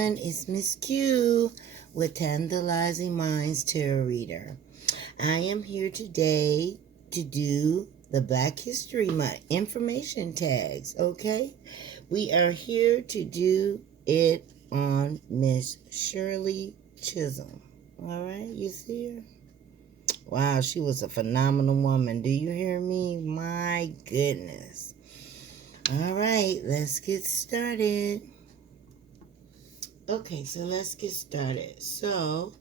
everyone, it's Miss Q with Tantalizing Minds Tarot Reader. I am here today to do the Black History Month information tags, okay? We are here to do it on Miss Shirley Chisholm. All right, you see her? Wow, she was a phenomenal woman. Do you hear me? My goodness. All right, let's get started. Okay, so let's get started. So,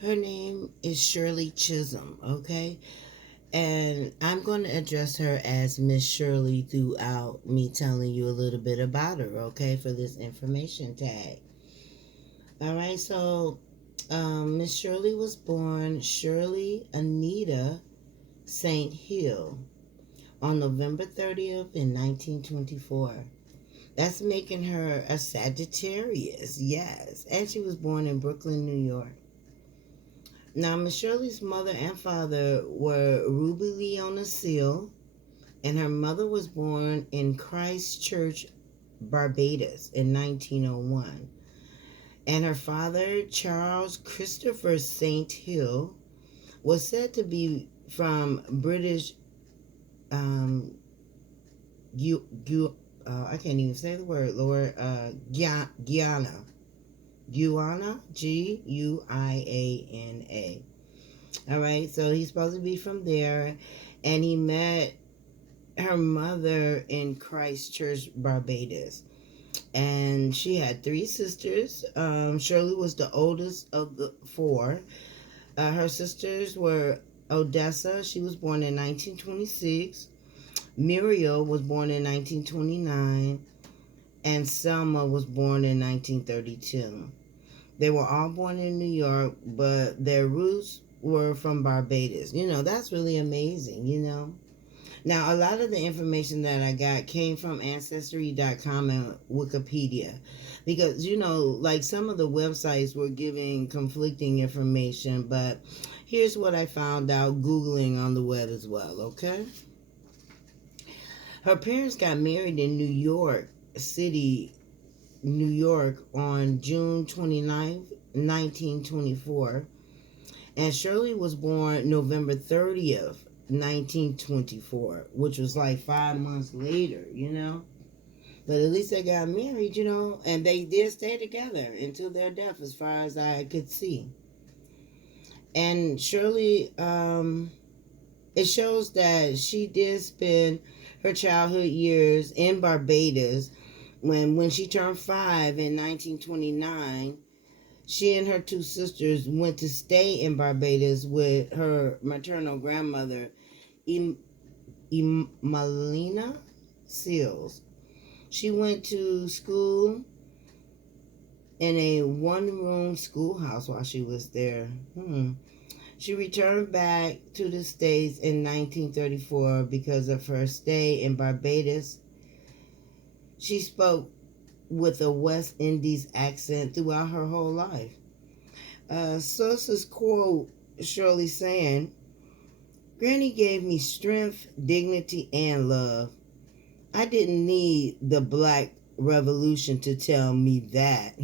her name is Shirley Chisholm, okay? And I'm going to address her as Miss Shirley throughout me telling you a little bit about her, okay, for this information tag. All right, so Miss Shirley was born Shirley Anita St. Hill on November 30th in 1924. That's making her a Sagittarius, yes. And she was born in Brooklyn, New York. Now, Miss Shirley's mother and father were Ruby Leona Seal, and her mother was born in Christchurch, Barbados in 1901. And her father, Charles Christopher St. Hill, was said to be from British I can't even say the word, Lord. Guyana. Guiana. Guiana. All right, so he's supposed to be from there, and he met her mother in Christchurch, Barbados. And she had 3 sisters. Shirley was the oldest of the 4. Her sisters were Odessa. She was born in 1926. Muriel was born in 1929, and Selma was born in 1932. They were all born in New York, but their roots were from Barbados. You know, that's really amazing, you know. Now, a lot of the information that I got came from Ancestry.com and Wikipedia. Because, you know, like some of the websites were giving conflicting information, but here's what I found out Googling on the web as well, okay? Her parents got married in New York City, New York on June 29th, 1924. And Shirley was born November 30th, 1924, which was like 5 months later, you know. But at least they got married, you know, and they did stay together until their death, as far as I could see. And Shirley, it shows that she did spend her childhood years in Barbados. When she turned 5 in 1929, she and her 2 sisters went to stay in Barbados with her maternal grandmother, Emelina Seals. She went to school in a 1-room schoolhouse while she was there. She returned back to the States in 1934 because of her stay in Barbados. She spoke with a West Indies accent throughout her whole life. Sources quote Shirley saying, "Granny gave me strength, dignity, and love. I didn't need the Black Revolution to tell me that."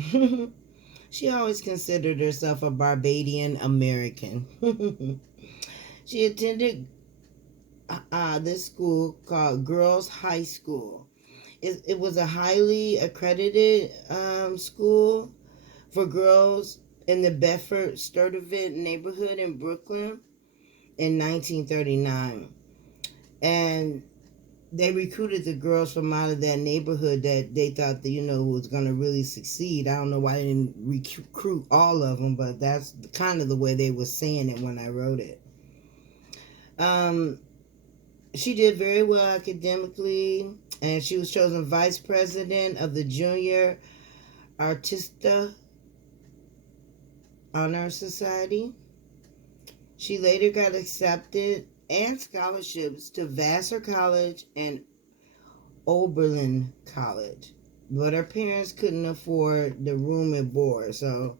She always considered herself a Barbadian American. She attended this school called Girls High School. It was a highly accredited school for girls in the Bedford-Stuyvesant neighborhood in Brooklyn in 1939. And they recruited the girls from out of that neighborhood that they thought that, you know, was going to really succeed. I don't know why they didn't recruit all of them, but that's kind of the way they were saying it when I wrote it. She did very well academically, and she was chosen vice president of the Junior Artista Honor Society. She later got accepted and scholarships to Vassar College and Oberlin College, but her parents couldn't afford the room and board, so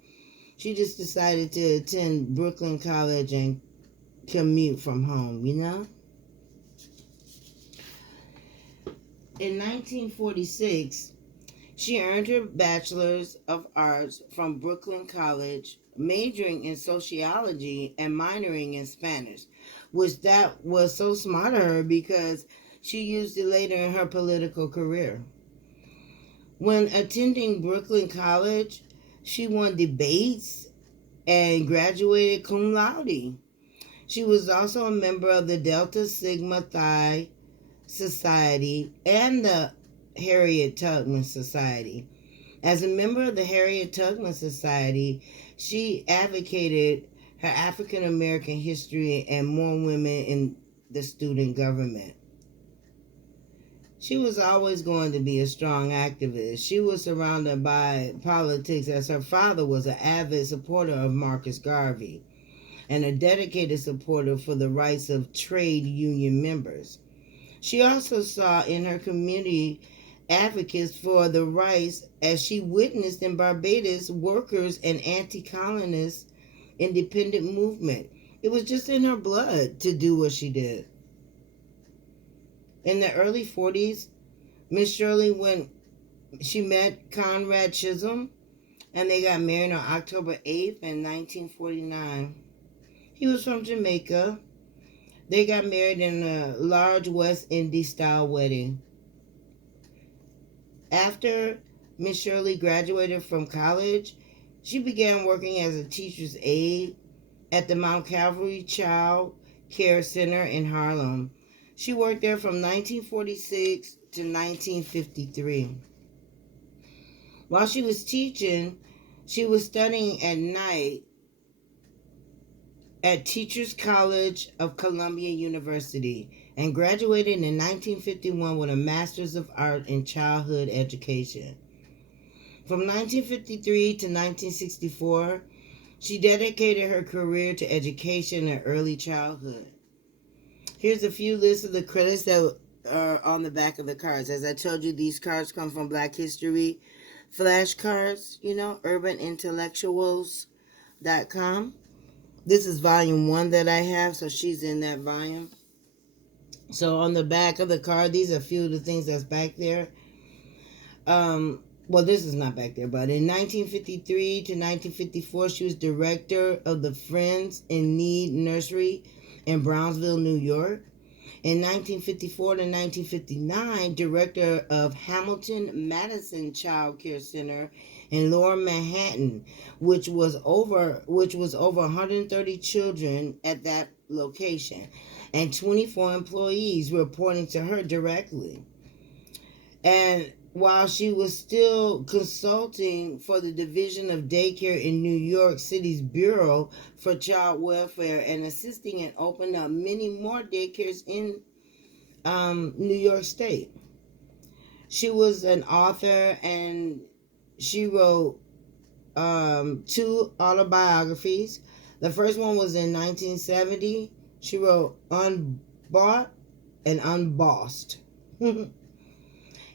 she just decided to attend Brooklyn College and commute from home, you know. In 1946, She earned her Bachelor's of Arts from Brooklyn College, majoring in sociology and minoring in Spanish, which that was so smart of her because she used it later in her political career. When attending Brooklyn College, she won debates and graduated cum laude. She was also a member of the Delta Sigma Phi Society and the Harriet Tubman Society. As a member of the Harriet Tubman Society, she advocated her African American history and more women in the student government. She was always going to be a strong activist. She was surrounded by politics as her father was an avid supporter of Marcus Garvey and a dedicated supporter for the rights of trade union members. She also saw in her community advocates for the rights as she witnessed in Barbados workers and anti-colonists independent movement. It was just in her blood to do what she did. In the early 40s, Miss Shirley she met Conrad Chisholm and they got married on October 8th in 1949. He was from Jamaica. They got married in a large West Indies style wedding. After Miss Shirley graduated from college, she began working as a teacher's aide at the Mount Calvary Child Care Center in Harlem. She worked there from 1946 to 1953. While she was teaching, she was studying at night at Teachers College of Columbia University and graduated in 1951 with a Master's of Art in Childhood Education. From 1953 to 1964, she dedicated her career to education and early childhood. Here's a few lists of the credits that are on the back of the cards. As I told you, these cards come from Black History Flashcards, urbanintellectuals.com. This is volume 1 that I have, so she's in that volume. So on the back of the card, these are a few of the things that's back there. Well, this is not back there, but in 1953 to 1954, she was director of the Friends in Need Nursery in Brownsville, New York. In 1954 to 1959, director of Hamilton Madison Child Care Center in Lower Manhattan, which was over 130 children at that location, and 24 employees reporting to her directly. And while she was still consulting for the Division of Daycare in New York City's Bureau for Child Welfare and assisting in opening up many more daycares in New York State. She was an author and she wrote 2 autobiographies. The first one was in 1970. She wrote Unbought and Unbossed.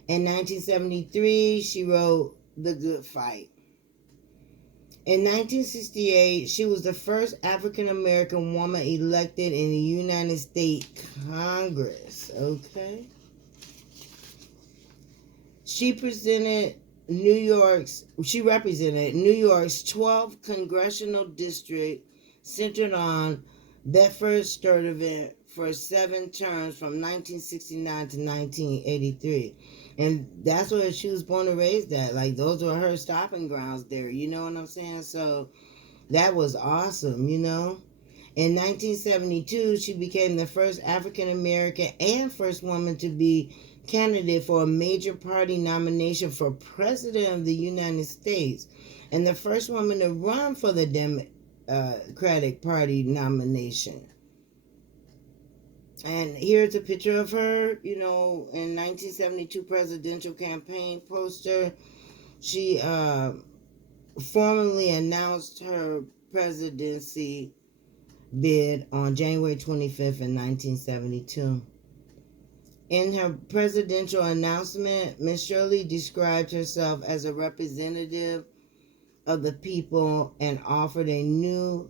In 1973, she wrote The Good Fight. In 1968, she was the first African American woman elected in the United States Congress. Okay. She represented New York's 12th congressional district centered on Bedford-Stuyvesant for 7 terms from 1969 to 1983. And that's where she was born and raised at. Like, those were her stopping grounds there. You know what I'm saying? So that was awesome, In 1972, she became the first African American and first woman to be candidate for a major party nomination for President of the United States and the first woman to run for the Democratic Party nomination. And here's a picture of her, in 1972 presidential campaign poster. She formally announced her presidency bid on January 25th in 1972. In her presidential announcement, Ms. Shirley described herself as a representative of the people and offered a new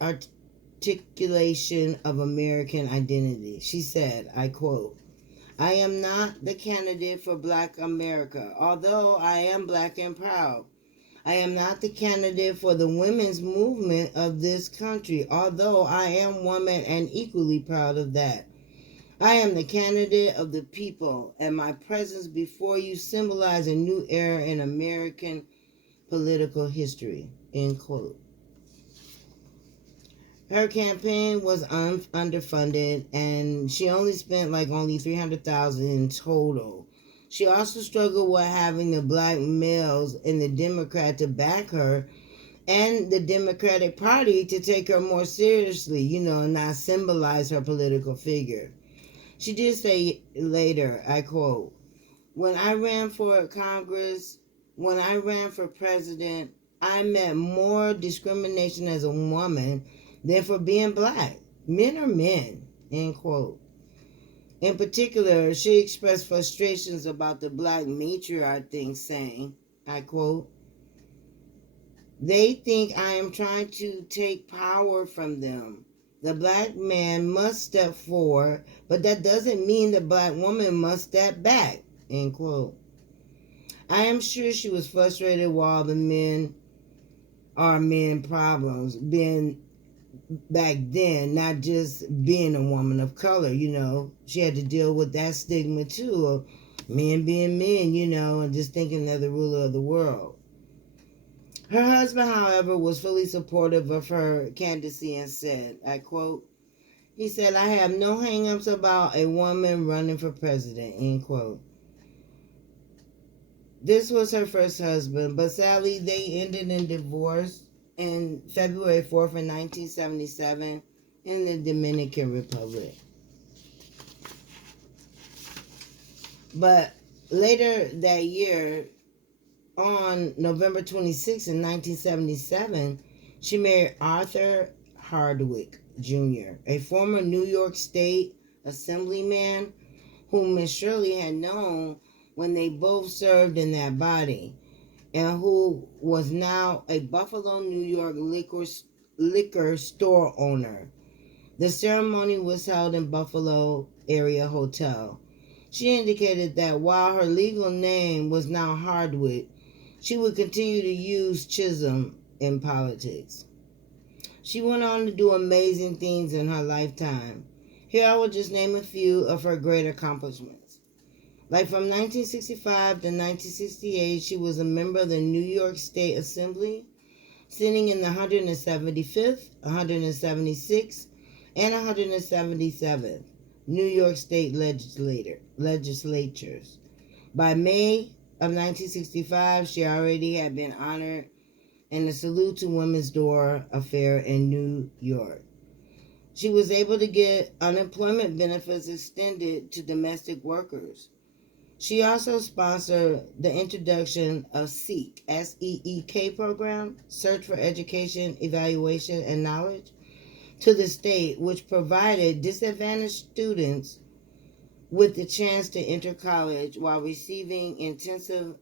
articulation of American identity. She said, I quote, I am not the candidate for Black America, although I am Black and proud. I am not the candidate for the women's movement of this country, although I am woman and equally proud of that. I am the candidate of the people, and my presence before you symbolizes a new era in American political history. End quote. Her campaign was underfunded, and she only spent only $300,000 in total. She also struggled with having the black males in the Democrat to back her, and the Democratic Party to take her more seriously, and not symbolize her political figure. She did say later, I quote, when I ran for president, I met more discrimination as a woman than for being black. Men are men, end quote. In particular, she expressed frustrations about the black matriarch thing, saying, I quote, they think I am trying to take power from them. The black man must step forward, but that doesn't mean the black woman must step back, end quote. I am sure she was frustrated while the men are men problems being back then, not just being a woman of color, She had to deal with that stigma too of men being men, and just thinking they're the ruler of the world. Her husband, however, was fully supportive of her candidacy and said, I quote, he said, I have no hang-ups about a woman running for president, end quote. This was her first husband, but sadly they ended in divorce in February 4th in 1977 in the Dominican Republic. But later that year, on November 26th in 1977, she married Arthur Hardwick Jr., a former New York State Assemblyman whom Miss Shirley had known when they both served in that body, and who was now a Buffalo, New York liquor store owner. The ceremony was held in Buffalo area hotel. She indicated that while her legal name was now Hardwick, she would continue to use Chisholm in politics. She went on to do amazing things in her lifetime. Here I will just name a few of her great accomplishments. From 1965 to 1968, she was a member of the New York State Assembly, sitting in the 175th, 176th, and 177th New York State legislatures. By May of 1965, she already had been honored in the Salute to Women's Door affair in New York. She was able to get unemployment benefits extended to domestic workers. She also sponsored the introduction of SEEK, S-E-E-K program, Search for Education, Evaluation, and Knowledge, to the state, which provided disadvantaged students with the chance to enter college while receiving intensive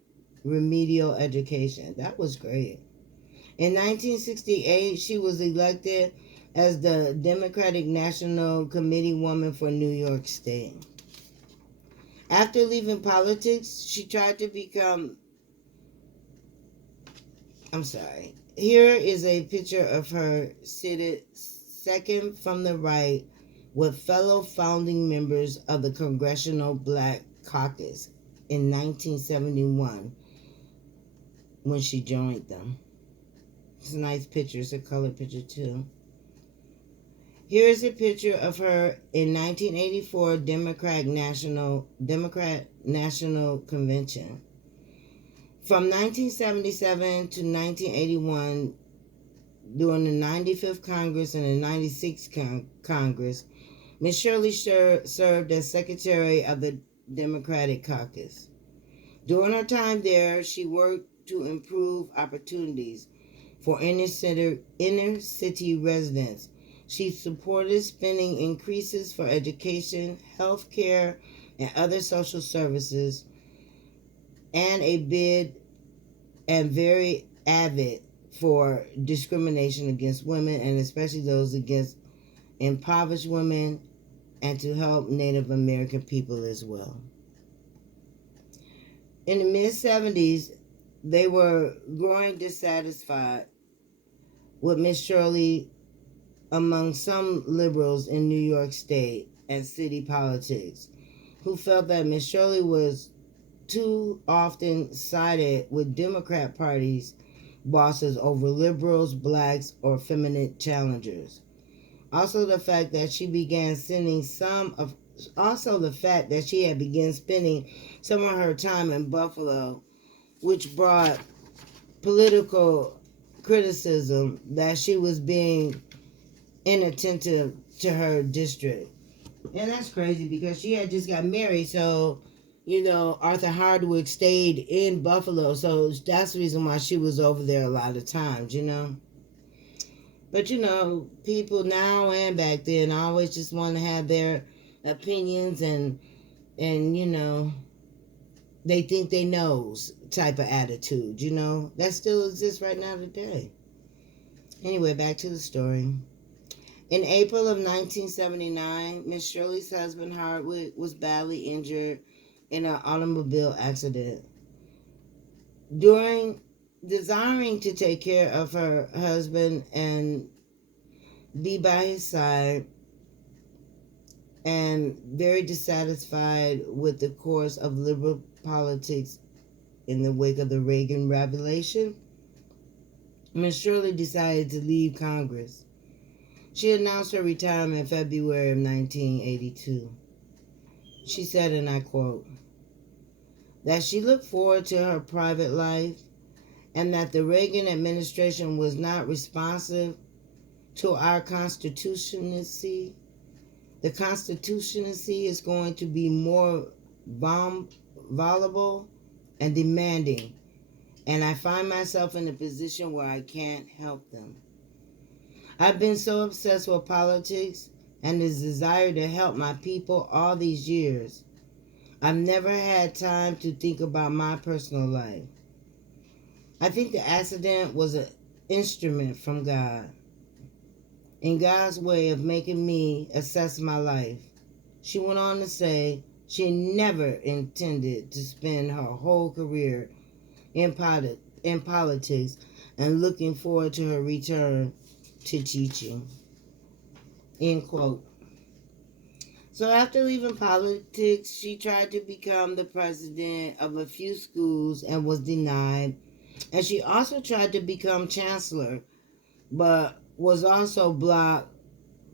remedial education. That was great. In 1968, she was elected as the Democratic National Committee woman for New York State. After leaving politics, she tried to become... Here is a picture of her seated second from the right with fellow founding members of the Congressional Black Caucus in 1971 when she joined them. It's a nice picture. It's a color picture too. Here is a picture of her in 1984 Democrat National Convention. From 1977 to 1981, during the 95th Congress and the 96th Congress, Ms. Shirley served as Secretary of the Democratic Caucus. During her time there, she worked to improve opportunities for inner city residents. She supported spending increases for education, health care, and other social services, and very avid for discrimination against women, and especially those against impoverished women and to help Native American people as well. In the mid-70s, they were growing dissatisfied with Miss Shirley among some liberals in New York State and city politics, who felt that Miss Shirley was too often sided with Democrat Party's bosses over liberals, blacks, or feminine challengers. Also, the fact that she had begun spending some of her time in Buffalo, which brought political criticism that she was being inattentive to her district. And that's crazy because she had just got married, so Arthur Hardwick stayed in Buffalo, so that's the reason why she was over there a lot of times. But people now and back then always just want to have their opinions and they think they knows type of attitude, that still exists right now today. Anyway, back to the story. In April of 1979, Miss Shirley's husband Hardwick was badly injured in an automobile accident. Desiring to take care of her husband and be by his side, and very dissatisfied with the course of liberal politics in the wake of the Reagan revelation, Ms. Shirley decided to leave Congress. She announced her retirement in February of 1982. She said, and I quote, that she looked forward to her private life and that the Reagan administration was not responsive to our constituency. The constituency is going to be more volatile and demanding, and I find myself in a position where I can't help them. I've been so obsessed with politics and the desire to help my people all these years. I've never had time to think about my personal life. I think the accident was an instrument from God, in God's way of making me assess my life. She went on to say she never intended to spend her whole career in politics and looking forward to her return to teaching. End quote. So after leaving politics, she tried to become the president of a few schools and was denied. And she also tried to become chancellor, but was also blocked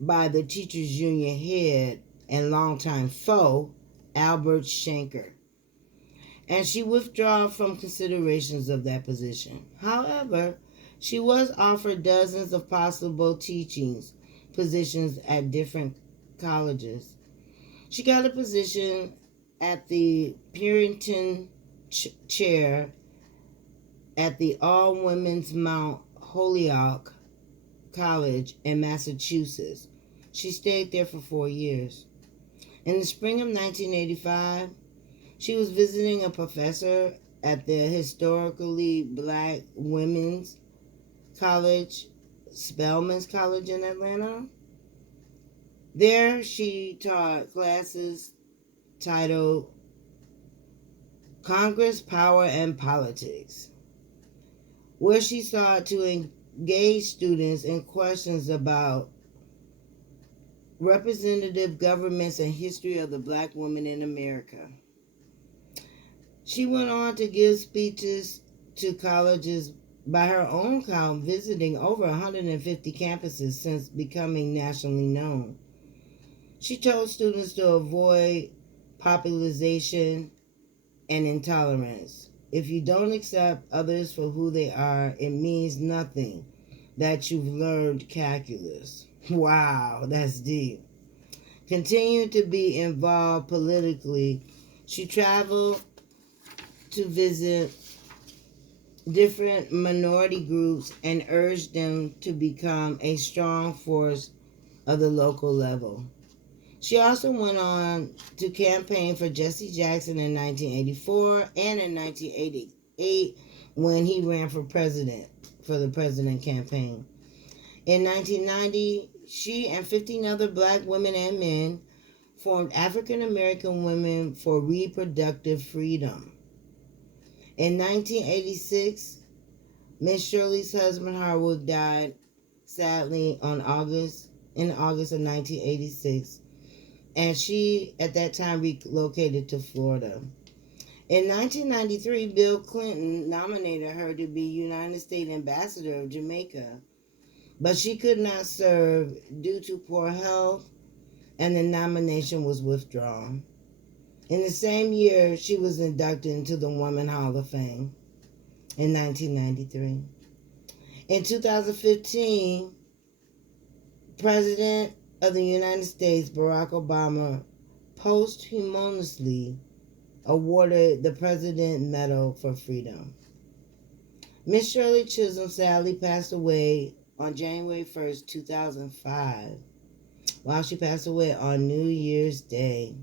by the teachers union head and longtime foe, Albert Shanker. And she withdrew from considerations of that position. However, she was offered dozens of possible teaching positions at different colleges. She got a position at the Puritan chair at the all-women's Mount Holyoke College in Massachusetts. She stayed there for 4 years. In the spring of 1985, she was visiting a professor at the historically black women's college, Spelman's College in Atlanta. There she taught classes titled Congress, Power, and Politics, where she sought to engage students in questions about representative governments and history of the black woman in America. She went on to give speeches to colleges by her own count, visiting over 150 campuses since becoming nationally known. She told students to avoid popularization and intolerance. If you don't accept others for who they are, it means nothing that you've learned calculus. Wow, that's deep. Continuing to be involved politically, she traveled to visit different minority groups and urged them to become a strong force of the local level. She also went on to campaign for Jesse Jackson in 1984 and in 1988 when he ran for the president campaign. In 1990, she and 15 other black women and men formed African American Women for Reproductive Freedom. In 1986, Miss Shirley's husband Harwood died sadly in August of 1986, and she at that time relocated to Florida. In 1993, Bill Clinton nominated her to be United States Ambassador of Jamaica, but she could not serve due to poor health, and the nomination was withdrawn. In the same year, she was inducted into the Women Hall of Fame in 1993. In 2015, President of the United States, Barack Obama, posthumously awarded the President Medal for Freedom. Miss Shirley Chisholm sadly passed away on January 1st, 2005, while she passed away on New Year's Day.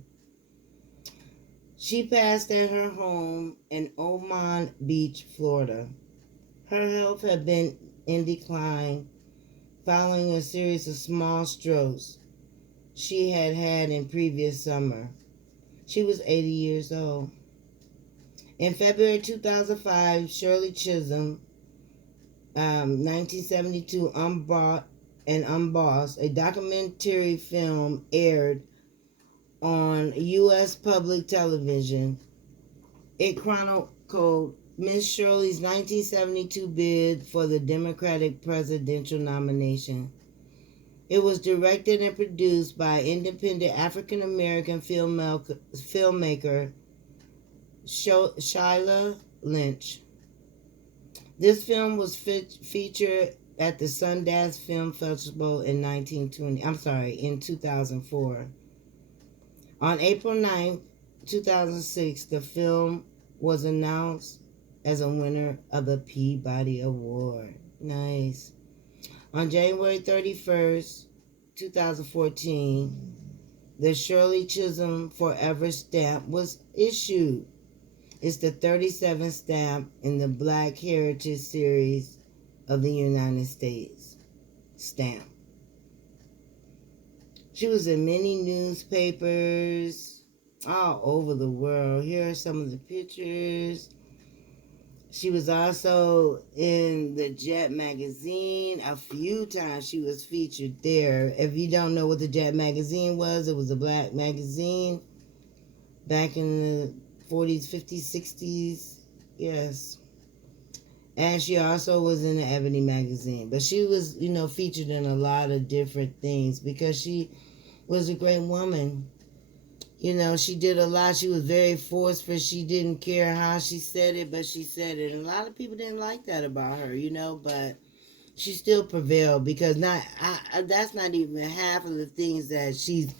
She passed at her home in Oman Beach, Florida. Her health had been in decline following a series of small strokes she had had in previous summer. She was 80 years old. In February 2005, Shirley Chisholm, 1972, Unbossed, a documentary film aired on U.S. public television. It chronicled Miss Shirley's 1972 bid for the Democratic presidential nomination. It was directed and produced by independent African-American filmmaker Shyla Lynch. This film was featured at the Sundance Film Festival in 2004. On April 9, 2006, the film was announced as a winner of the Peabody Award. Nice. On January 31st, 2014, the Shirley Chisholm Forever stamp was issued. It's the 37th stamp in the Black Heritage Series of the United States stamp. She was in many newspapers all over the world. Here are some of the pictures. She was also in the Jet magazine. A few times she was featured there. If you don't know what the Jet magazine was, it was a black magazine back in the 40s, 50s, 60s. Yes. And she also was in the Ebony magazine. But she was, featured in a lot of different things because she was a great woman. She did a lot. She was very forceful. She didn't care how she said it, but she said it. And a lot of people didn't like that about her, but she still prevailed because that's not even half of the things that she's,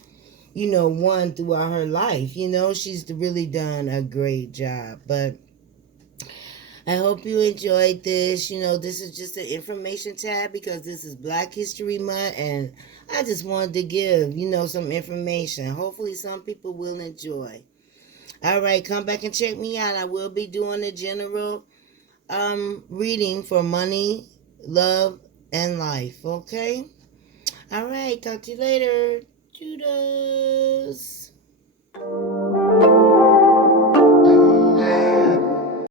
won throughout her life. She's really done a great job. But I hope you enjoyed this. This is just an information tab because this is Black History Month, and I just wanted to give, some information. Hopefully some people will enjoy. All right, come back and check me out. I will be doing a general reading for money, love, and life, okay? All right, talk to you later. Judas.